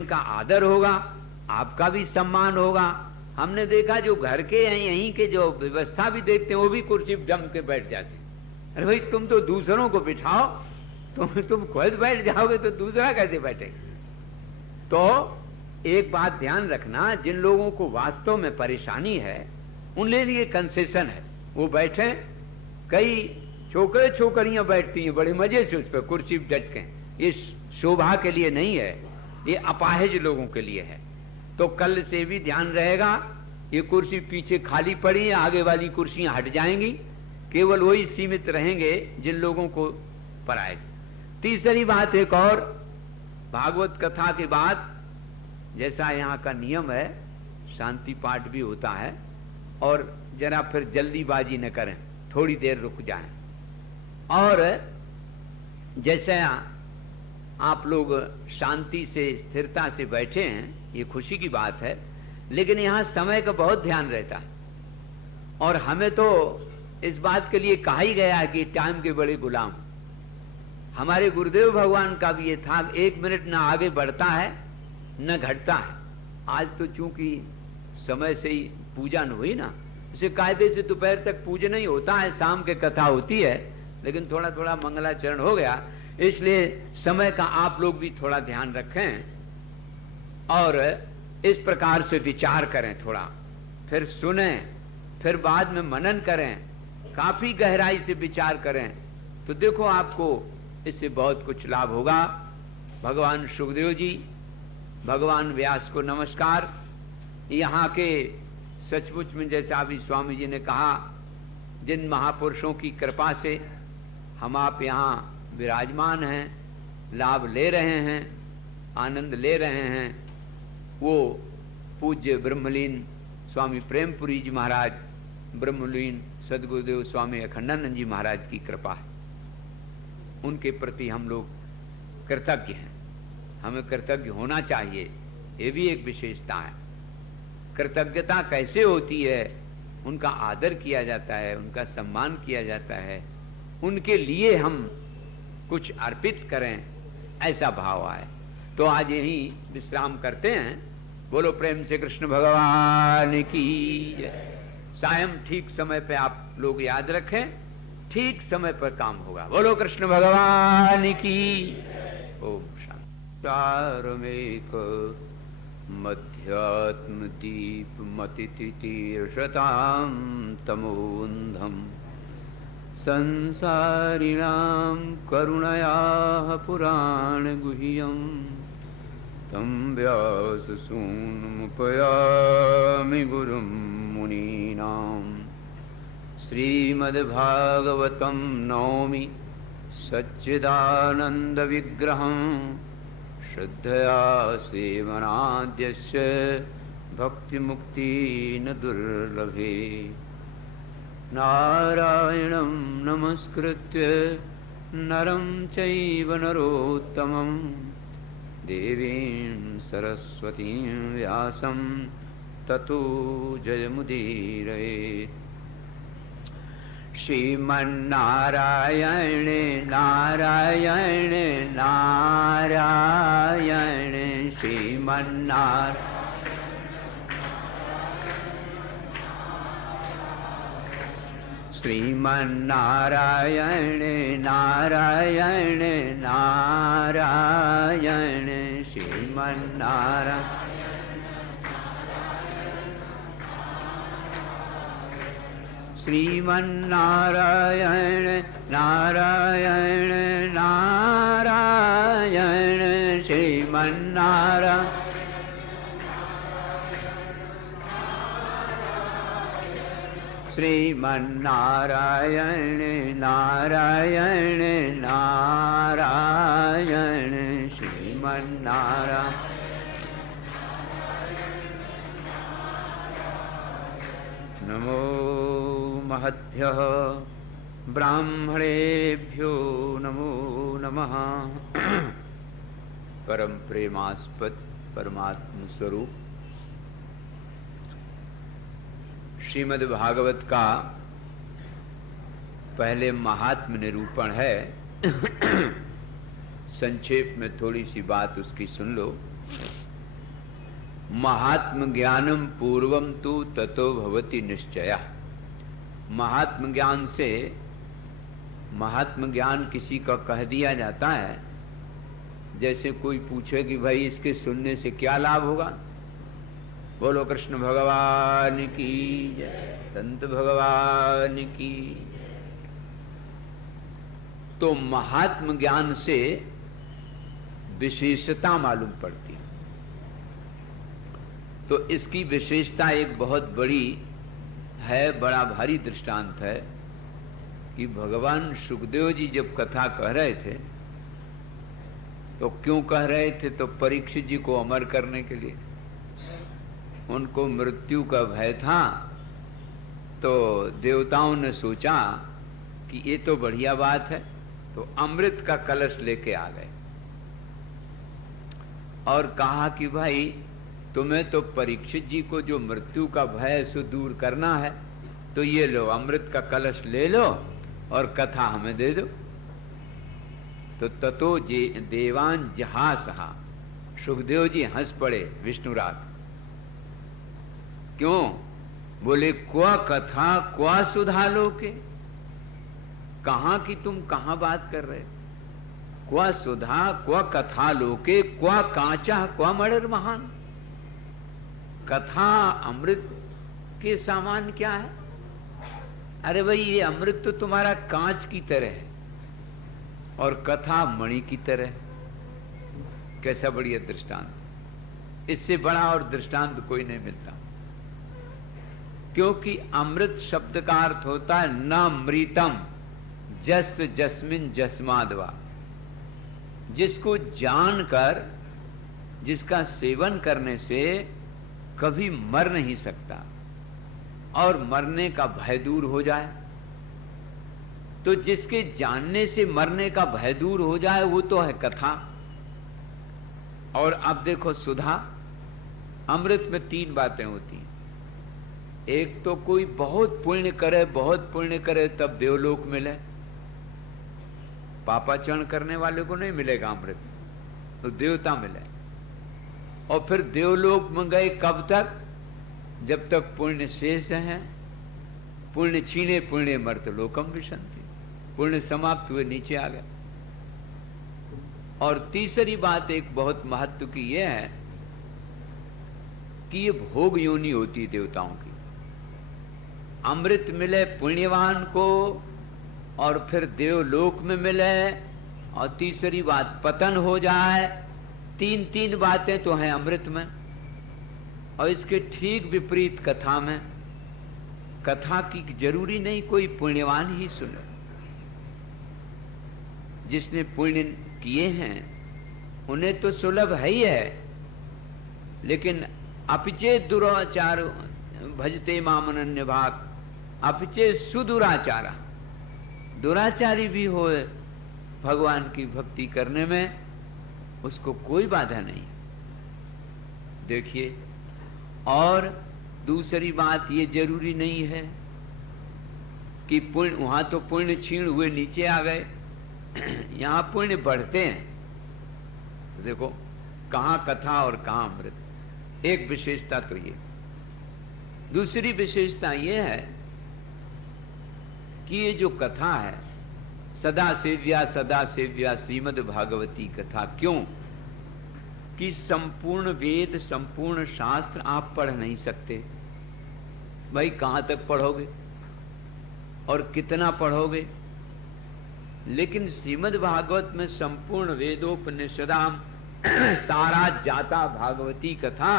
उनका आदर होगा, आपका भी सम्मान होगा। हमने देखा जो घर के हैं यहीं के जो व्यवस्था भी देखते हैं वो भी कुर्सी जम के बैठ जाते हैं। अरे भाई तुम तो दूसरों को बिठाओ, तुम खुद बैठ जाओगे तो दूसरा कैसे बैठेगा। तो एक बात ध्यान रखना, जिन लोगों को वास्तव में परेशानी है उनके लिए कंसेशन है, वो बैठे। कई छोकरे छोकरियां बैठती हैं बड़े मजे से उस पर कुर्सी डट के, ये शोभा के लिए नहीं है, ये अपाहिज लोगों के लिए है। तो कल से भी ध्यान रहेगा, ये कुर्सी पीछे खाली पड़ी है, आगे वाली कुर्सियां हट जाएंगी, केवल वही सीमित रहेंगे जिन लोगों को पराए। तीसरी बात एक और, भागवत कथा के बाद जैसा यहाँ का नियम है शांति पाठ भी होता है, और जरा फिर जल्दीबाजी न करें, थोड़ी देर रुक जाएं। और जैसे आप लोग शांति से स्थिरता से बैठे हैं, ये खुशी की बात है, लेकिन यहाँ समय का बहुत ध्यान रहता है। और हमें तो इस बात के लिए कहा ही गया है कि टाइम के बड़े गुलाम। हमारे गुरुदेव भगवान का भी ये था, 1 मिनट ना आगे बढ़ता है न घटता है। आज तो चूंकि समय से ही पूजन हुई ना, इसे कायदे से दोपहर तक पूजन ही होता है, शाम के कथा होती है, लेकिन थोड़ा थोड़ा मंगलाचरण हो गया, इसलिए समय का आप लोग भी थोड़ा ध्यान रखें और इस प्रकार से विचार करें, थोड़ा फिर सुने, फिर बाद में मनन करें, काफी गहराई से विचार करें, तो देखो आपको इससे बहुत कुछ लाभ होगा। भगवान सुखदेव जी, भगवान व्यास को नमस्कार। यहाँ के सचमुच में जैसा अभी स्वामी जी ने कहा, जिन महापुरुषों की कृपा से हम आप यहाँ विराजमान हैं, लाभ ले रहे हैं, आनंद ले रहे हैं, वो पूज्य ब्रह्मलीन स्वामी प्रेमपुरी जी महाराज, ब्रह्मलीन सदगुरुदेव स्वामी अखंडानंद जी महाराज की कृपा है। उनके प्रति हम लोग कृतज्ञ हैं, हमें कृतज्ञ होना चाहिए, ये भी एक विशेषता है। कृतज्ञता कैसे होती है, उनका आदर किया जाता है, उनका सम्मान किया जाता है, उनके लिए हम कुछ अर्पित करें, ऐसा भाव आए। तो आज यही विश्राम करते हैं। बोलो प्रेम से कृष्ण भगवान की। सायं ठीक समय पे आप लोग याद रखें, ठीक समय पर काम होगा। बोलो कृष्ण भगवान की। ओम शांति। मध्यात्म दीप मतितीर्षतां तमोन्धम संसारिणां करुणयाः पुराण गुह्यं तं व्याससूनुमुपयामि गुरुं मुनीनां। श्रीमद्भागवतं नौमि सच्चिदानन्दविग्रहं श्रद्धया सेवनाद्यस्य भक्तिमुक्ति न दुर्लभे। नारायणं नमस्कृत्य नरं चैव नरोत्तमं देवीं सरस्वतीं व्यासं ततो जयमुदीरयेत्। श्रीमन्नारायण नारायण नारायण श्रीमन्नारायण श्रीमन्नारायण नारायण नारायण श्रीमन्नारायण श्रीमन्नारायण नारायण नारायण श्रीमन्नारायण श्रीमन्नारायण नारायण नारायण श्रीमन्नारायण। नमो महद्भ्यः ब्राह्मणेभ्यो नमो नमः। परम प्रेमास्पद परमात्म स्वरूप श्रीमद् भागवत का पहले महात्म निरूपण है। संक्षेप में थोड़ी सी बात उसकी सुन लो। महात्म ज्ञानम पूर्वम तु ततो भवति निश्चय। महात्म ज्ञान से, महात्म ज्ञान किसी का कह दिया जाता है, जैसे कोई पूछे कि भाई इसके सुनने से क्या लाभ होगा, बोलो कृष्ण भगवान की जय, संत भगवान की। तो महात्म ज्ञान से विशेषता मालूम पड़ती है। तो इसकी विशेषता एक बहुत बड़ी है, बड़ा भारी दृष्टांत है कि भगवान सुखदेव जी जब कथा कह रहे थे तो क्यों कह रहे थे, तो परीक्षित जी को अमर करने के लिए। उनको मृत्यु का भय था, तो देवताओं ने सोचा कि ये तो बढ़िया बात है, तो अमृत का कलश लेके आ गए और कहा कि भाई तुम्हें तो परीक्षित जी को जो मृत्यु का भय से दूर करना है, तो ये लो अमृत का कलश ले लो और कथा हमें दे दो। तो ततो देवान जहासहा, सुखदेव जी हंस पड़े विष्णुराज। क्यों? बोले क्वा कथा क्वा सुधा लोके, कहां की तुम कहां बात कर रहे, क्वा सुधा क्वा कथा लोके क्वा कांचा क्वा मणिर महान। कथा अमृत के सामान क्या है? अरे भाई ये अमृत तो तुम्हारा कांच की तरह है और कथा मणि की तरह। कैसा बढ़िया दृष्टांत, इससे बड़ा और दृष्टांत कोई नहीं मिलता। क्योंकि अमृत शब्द का अर्थ होता है न मृतम जस जस्मिन जस्मादवा, जिसको जानकर, जिसका सेवन करने से कभी मर नहीं सकता और मरने का भय दूर हो जाए। तो जिसके जानने से मरने का भय दूर हो जाए वो तो है कथा। और अब देखो सुधा, अमृत में 3 बातें होती हैं। एक तो कोई बहुत पुण्य करे, बहुत पुण्य करे तब देवलोक मिले, पापाचरण करने वाले को नहीं मिलेगा अमृत, तो देवता मिले। और फिर देवलोक में गए कब तक? जब तक पुण्य शेष है। पुण्य छीने पुण्य मर्त लोकम विशंति, पुण्य समाप्त हुए नीचे आ गए। और तीसरी बात एक बहुत महत्व की यह है कि ये भोग योनि होती देवताओं की। अमृत मिले पुण्यवान को और फिर देवलोक में मिले, और तीसरी बात पतन हो जाए। 3 बातें तो हैं अमृत में। और इसके ठीक विपरीत कथा में, कथा की जरूरी नहीं कोई पुण्यवान ही सुने। जिसने पुण्य किए हैं उन्हें तो सुलभ है ही है, लेकिन अपिचे दुराचार भजते मामनन्य भाग, अपिचे सुदुराचारा, दुराचारी भी हो भगवान की भक्ति करने में उसको कोई बाधा नहीं। देखिए, और दूसरी बात ये जरूरी नहीं है कि पुण्य, वहां तो पुण्य छीण हुए नीचे आ गए, यहां पुण्य बढ़ते हैं। तो देखो कहां कथा और कहां अमृत। एक विशेषता तो ये। दूसरी विशेषता ये है कि ये जो कथा है सदा सेव्या श्रीमद् भागवती कथा। क्यों? कि संपूर्ण वेद, संपूर्ण शास्त्र आप पढ़ नहीं सकते भाई, कहां तक पढ़ोगे और कितना पढ़ोगे। लेकिन श्रीमद् भागवत में संपूर्ण वेदोपनिषदाम सारा जाता भागवती कथा,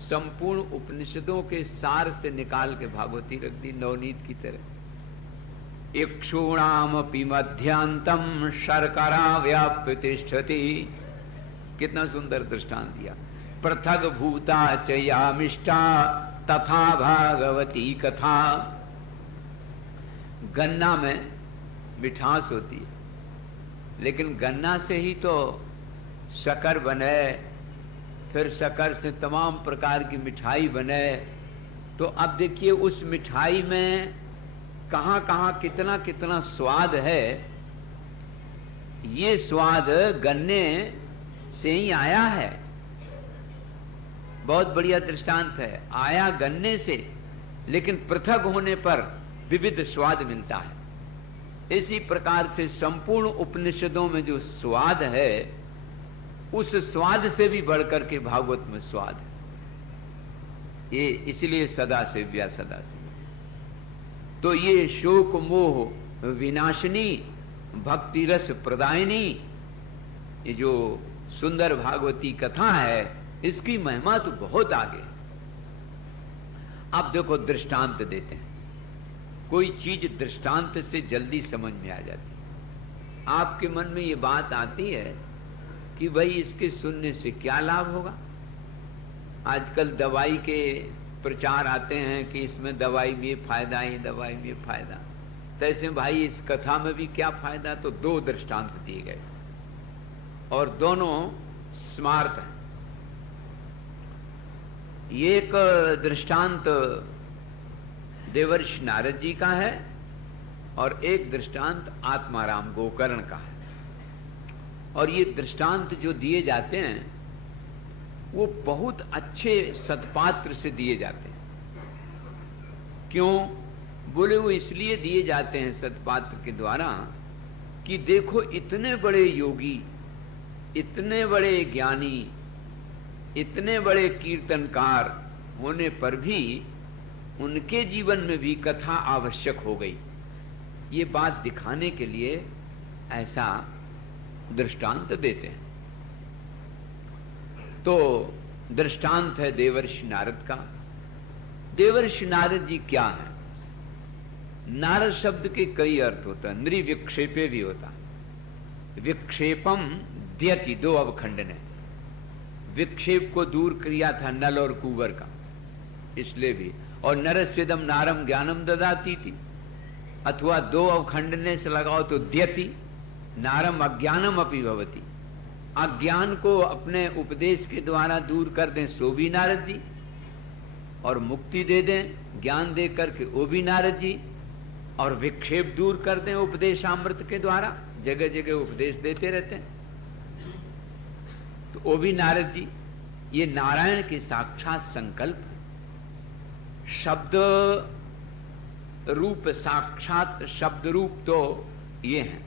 संपूर्ण उपनिषदों के सार से निकाल के भागवती रख दी नवनीत की तरह। इक्षुणामपि मध्यांतम शर्करा व्याप्य तिष्ठति, कितना सुंदर दृष्टांत दिया। पृथक भूता चयामिष्टा तथा भागवती कथा। गन्ना में मिठास होती है, लेकिन गन्ना से ही तो शक्कर बने, फिर शक्कर से तमाम प्रकार की मिठाई बने। तो अब देखिए उस मिठाई में कहां कहां कितना कितना स्वाद है। ये स्वाद गन्ने से ही आया है। बहुत बढ़िया दृष्टांत है। आया गन्ने से, लेकिन पृथक होने पर विविध स्वाद मिलता है। इसी प्रकार से संपूर्ण उपनिषदों में जो स्वाद है, उस स्वाद से भी बढ़कर के भागवत में स्वाद है। ये इसलिए सदा सेव्या सदा सेव्या। तो ये शोक मोह विनाशिनी भक्ति रस प्रदायिनी, ये जो सुंदर भागवती कथा है, इसकी महिमा तो बहुत आगे। अब देखो दृष्टांत देते हैं। कोई चीज दृष्टांत से जल्दी समझ में आ जाती है। आपके मन में ये बात आती है कि भाई इसके सुनने से क्या लाभ होगा। आजकल दवाई के प्रचार आते हैं कि इसमें दवाई में फायदा है, दवाई में फायदा। तैसे भाई इस कथा में भी क्या फायदा। तो दो दृष्टांत दिए गए और दोनों स्मार्ट हैं। एक दृष्टांत देवर्षि नारद जी का है और एक दृष्टांत आत्माराम गोकर्ण का है। और ये दृष्टांत जो दिए जाते हैं वो बहुत अच्छे सत्पात्र से दिए जाते हैं। क्यों बोले? वो इसलिए दिए जाते हैं सत्पात्र के द्वारा कि देखो इतने बड़े योगी, इतने बड़े ज्ञानी, इतने बड़े कीर्तनकार होने पर भी उनके जीवन में भी कथा आवश्यक हो गई। ये बात दिखाने के लिए ऐसा दृष्टांत देते हैं। तो दृष्टांत है देवर्षि नारद का। देवर्षि नारद जी क्या है? नारद शब्द के कई अर्थ होता है। नृविक्षेपे भी होता है। विक्षेपम द्यति, दो अवखंड ने विक्षेप को दूर किया था नल और कुंवर का, इसलिए भी। और नरस्यदम नारम ज्ञानम ददाती थी, अथवा दो अवखंडने से लगाओ तो द्यति, नारम अज्ञानम अपि भवति। अज्ञान को अपने उपदेश के द्वारा दूर कर दें सो भी नारद जी, और मुक्ति दे दें ज्ञान दे करके वो भी नारद जी, और विक्षेप दूर कर दें उपदेशामृत के द्वारा, जगह जगह उपदेश देते रहते हैं, तो वो भी नारद जी। ये नारायण के साक्षात संकल्प है। शब्द रूप, साक्षात शब्द रूप तो ये हैं,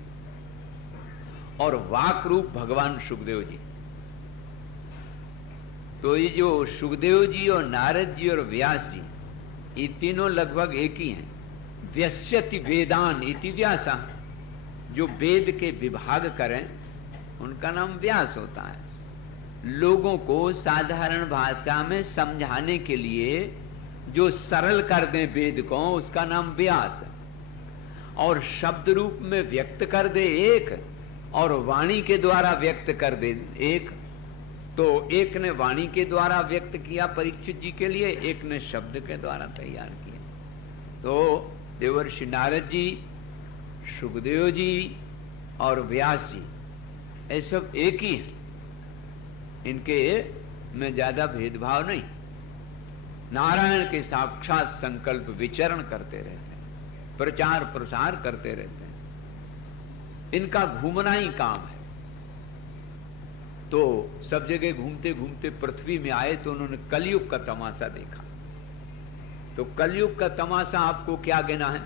और वाक रूप भगवान सुखदेव जी। तो ये जो सुखदेव जी और नारद जी और व्यास जी, ये तीनों लगभग एक ही हैं। व्यस्यति वेदान इति व्यासा, जो वेद के विभाग करें उनका नाम व्यास होता है। लोगों को साधारण भाषा में समझाने के लिए जो सरल कर दें वेद को, उसका नाम व्यास है। और शब्द रूप में व्यक्त कर दे एक, और वाणी के द्वारा व्यक्त कर दे एक। तो एक ने वाणी के द्वारा व्यक्त किया परीक्षित जी के लिए, एक ने शब्द के द्वारा तैयार किया। तो देवर्षि नारद जी, सुखदेव जी और व्यास जी, ये सब एक ही है। इनके में ज्यादा भेदभाव नहीं। नारायण के साक्षात संकल्प विचरण करते रहते हैं, प्रचार प्रसार करते रहते हैं। इनका घूमना ही काम है। तो सब जगह घूमते घूमते पृथ्वी में आए तो उन्होंने कलयुग का तमाशा देखा। तो कलयुग का तमाशा आपको क्या कहना है?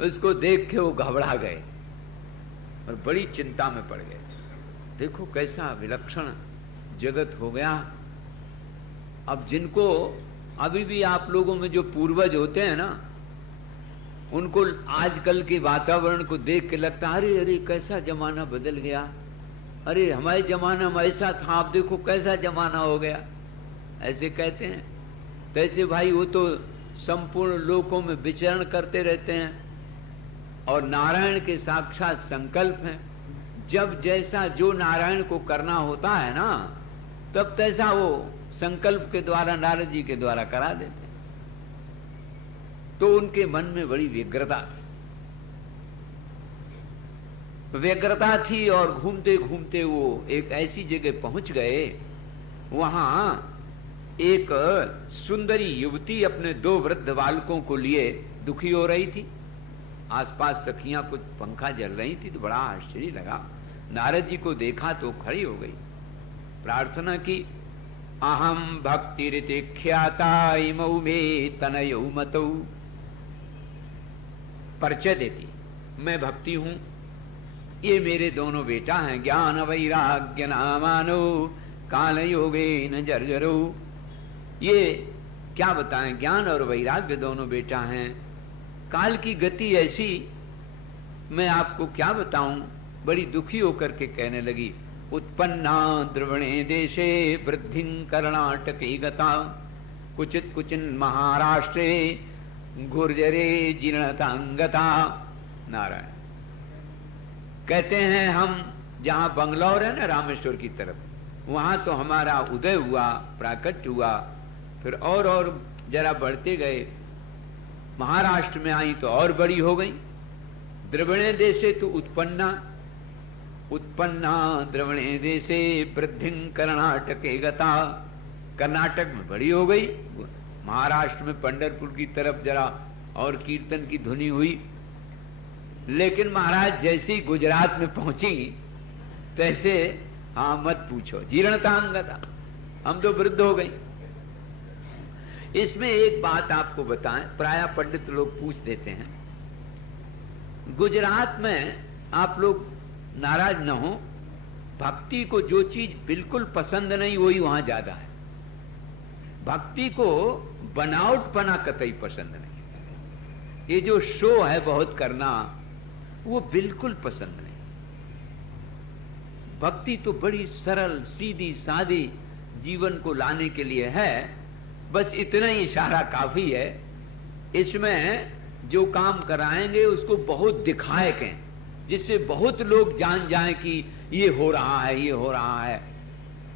उसको देख के वो घबरा गए और बड़ी चिंता में पड़ गए। देखो कैसा विलक्षण जगत हो गया। अब जिनको अभी भी आप लोगों में जो पूर्वज होते हैं ना, उनको आजकल के वातावरण को देख के लगता है अरे अरे कैसा जमाना बदल गया, अरे हमारे जमाना में ऐसा था, आप देखो कैसा जमाना हो गया, ऐसे कहते हैं। तैसे भाई वो तो संपूर्ण लोकों में विचरण करते रहते हैं और नारायण के साक्षात संकल्प हैं। जब जैसा जो नारायण को करना होता है ना, तब तैसा वो संकल्प के द्वारा नारद जी के द्वारा करा देते हैं। तो उनके मन में बड़ी व्यग्रता थी और घूमते घूमते वो एक ऐसी जगह पहुंच गए, वहां एक सुंदरी युवती अपने दो वृद्ध बालकों को लिए दुखी हो रही थी। आसपास सखियां कुछ पंखा जल रही थी, तो बड़ा आश्चर्य लगा। नारद जी को देखा तो खड़ी हो गई, प्रार्थना की अहम भक्तिरिति ख्याता इमौ मे तनयौ मतौ। परिचय देती, मैं भक्ति हूं, ये मेरे दोनों बेटा हैं, ज्ञान वैराग्य नामानो काल योगेन जर्जरो। ये क्या बताएं, ज्ञान और वैराग्य दोनों बेटा हैं। काल की गति ऐसी, मैं आपको क्या बताऊं। बड़ी दुखी होकर के कहने लगी, उत्पन्ना द्रवणे देशे वृद्धि कर्णाटके गता, कुचित कुचिन महाराष्ट्रे गुर्जरे जीर्णतांगता। नारायण कहते हैं, हम जहां बंगलौर है ना रामेश्वर की तरफ, वहां तो हमारा उदय हुआ, प्राकट हुआ, फिर और जरा बढ़ते गए, महाराष्ट्र में आई तो और बड़ी हो गई। द्रविणे देशे तो उत्पन्ना द्रविणे देशे वृद्धि कर्णाटके गता, कर्नाटक में बड़ी हो गई, महाराष्ट्र में पंढरपुर की तरफ जरा और कीर्तन की धुनी हुई। लेकिन महाराज जैसे ही गुजरात में पहुंची तैसे हाँ मत पूछो, जीर्णतांगता, हम तो वृद्ध हो गई। इसमें एक बात आपको बताएं, प्राय पंडित लोग पूछ देते हैं, गुजरात में आप लोग नाराज न हो, भक्ति को जो चीज बिल्कुल पसंद नहीं वही वहां ज्यादा है। भक्ति को बनावटपना कतई पसंद नहीं, ये जो शो है बहुत करना वो बिल्कुल पसंद नहीं। भक्ति तो बड़ी सरल सीधी सादी जीवन को लाने के लिए है, बस इतना ही इशारा काफी है। इसमें जो काम कराएंगे उसको बहुत दिखाए के, जिससे बहुत लोग जान जाएं कि ये हो रहा है, ये हो रहा है।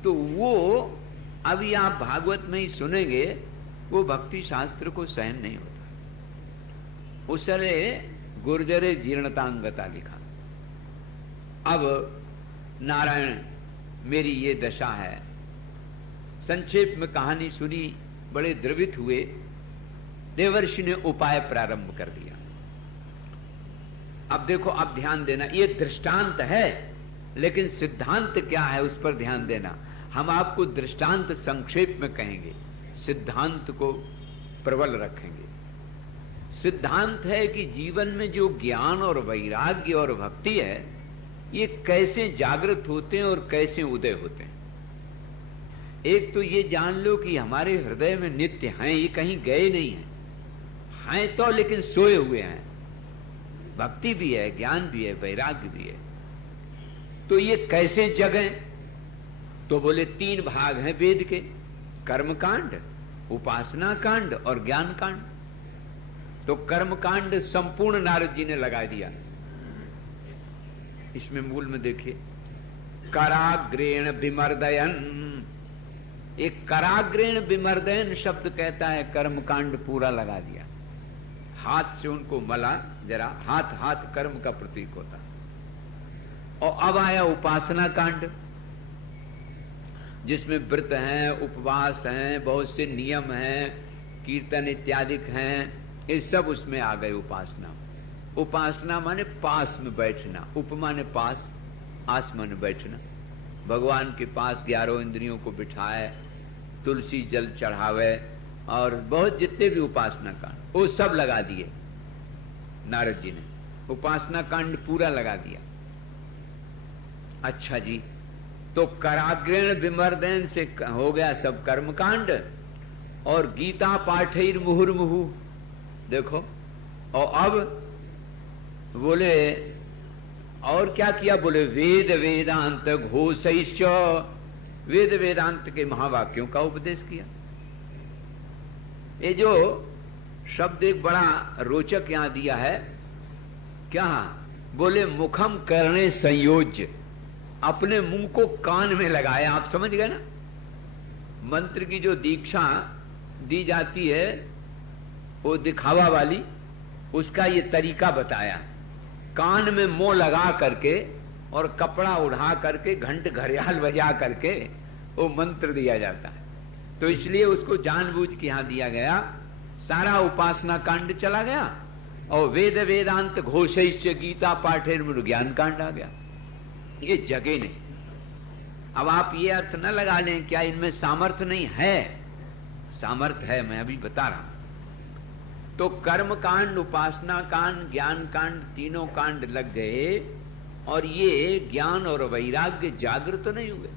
तो वो अभी आप भागवत में ही सुनेंगे, वो भक्ति शास्त्र को सहन नहीं होता। उसने गुर्जरे जीर्णतांगता लिखा। अब नारायण मेरी ये दशा है, संक्षेप में कहानी सुनी, बड़े द्रवित हुए। देवर्षि ने उपाय प्रारंभ कर दिया। अब देखो, अब ध्यान देना, ये दृष्टांत है लेकिन सिद्धांत क्या है उस पर ध्यान देना। हम आपको दृष्टांत संक्षेप में कहेंगे, सिद्धांत को प्रबल रखेंगे। सिद्धांत है कि जीवन में जो ज्ञान और वैराग्य और भक्ति है, ये कैसे जागृत होते हैं और कैसे उदय होते हैं। एक तो ये जान लो कि हमारे हृदय में नित्य हैं, ये कहीं गए नहीं हैं तो लेकिन सोए हुए हैं। भक्ति भी है, ज्ञान भी है, वैराग्य भी है। तो ये कैसे जगें? तो बोले 3 भाग हैं वेद के, कर्मकांड, उपासना कांड और ज्ञान कांड। तो कर्मकांड संपूर्ण नारद जी ने लगा दिया। इसमें मूल में देखिए, कराग्रेण विमर्दयन, एक कराग्रेण विमर्दयन शब्द कहता है, कर्मकांड पूरा लगा दिया। हाथ से उनको मला जरा, हाथ हाथ कर्म का प्रतीक होता। और अब आया उपासना कांड, जिसमें व्रत हैं, उपवास हैं, बहुत से नियम हैं, कीर्तन इत्यादि हैं, ये सब उसमें आ गए। उपासना माने पास में बैठना, उप माने पास, आस माने बैठना। भगवान के पास 11 इंद्रियों को बिठाए, तुलसी जल चढ़ावे, और बहुत जितने भी उपासना कांड वो सब लगा दिए नारद जी ने। उपासना कांड पूरा लगा दिया। अच्छा जी, तो कराग्रेण विमर्दन से हो गया सब कर्मकांड, और गीता पाठैर मुहुर्मुहु देखो। और अब बोले और क्या किया? बोले वेद वेदांत घोषैश्च, वेद वेदांत के महावाक्यों का उपदेश किया। ये जो शब्द एक बड़ा रोचक यहां दिया है, क्या? बोले मुखम करने संयोज्य, अपने मुंह को कान में लगाया। आप समझ गए ना? मंत्र की जो दीक्षा दी जाती है वो दिखावा वाली, उसका ये तरीका बताया। कान में मुंह लगा करके और कपड़ा उड़ा करके, घंट घड़ियाल बजा करके वो मंत्र दिया जाता है। तो इसलिए उसको जानबूझ के यहां दिया गया। सारा उपासना कांड चला गया और वेद वेदांत घोषैश्च गीता पाठेर ज्ञान कांड आ गया। ये जगे नहीं। अब आप ये अर्थ न लगा लें क्या इनमें सामर्थ्य नहीं है, सामर्थ्य है, मैं अभी बता रहा हूं। तो कर्म कांड, उपासना कांड, ज्ञान कांड, तीनों कांड लग गए और ये ज्ञान और वैराग्य जागृत नहीं हुए।